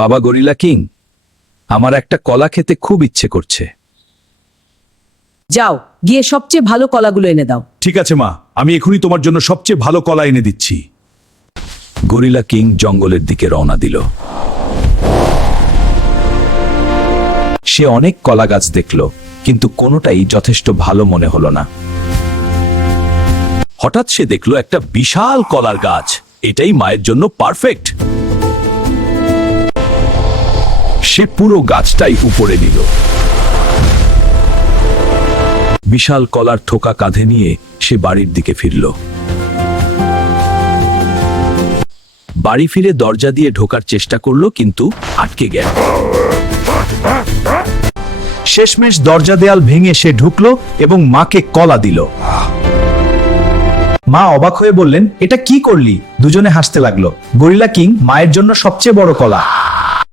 বাবা gorilla king, আমার একটা কলা খেতে খুব ইচ্ছে করছে। যাও গিয়ে সবচেয়ে ভালো কলাগুলো এনে দাও। ঠিক আছে মা, আমি এখনই তোমার জন্য সবচেয়ে ভালো কলা এনে দিচ্ছি। গরিলা কিং জঙ্গলের দিকে রওনা দিল। সে অনেক কলা গাছ দেখল, কিন্তু কোনোটাই যথেষ্ট ভালো মনে হলো না। হঠাৎ সে দেখল একটা বিশাল কলার গাছ। এটাই মায়ের জন্য পারফেক্ট। সে পুরো গাছটাই উপরে নিল। বিশাল কলার থোকা কাঁধে নিয়ে সে বাড়ির দিকে ফিরল। বাড়ি ফিরে দরজা দিয়ে ঢোকার চেষ্টা করলো, কিন্তু আটকে গেল। শেষমেশ দরজা দেয়াল ভেঙে সে ঢুকলো এবং মাকে কলা দিল। মা অবাক হয়ে বললেন, এটা কি করলি? দুজনে হাসতে লাগলো। গরিলা কিং, মায়ের জন্য সবচেয়ে বড় কলা।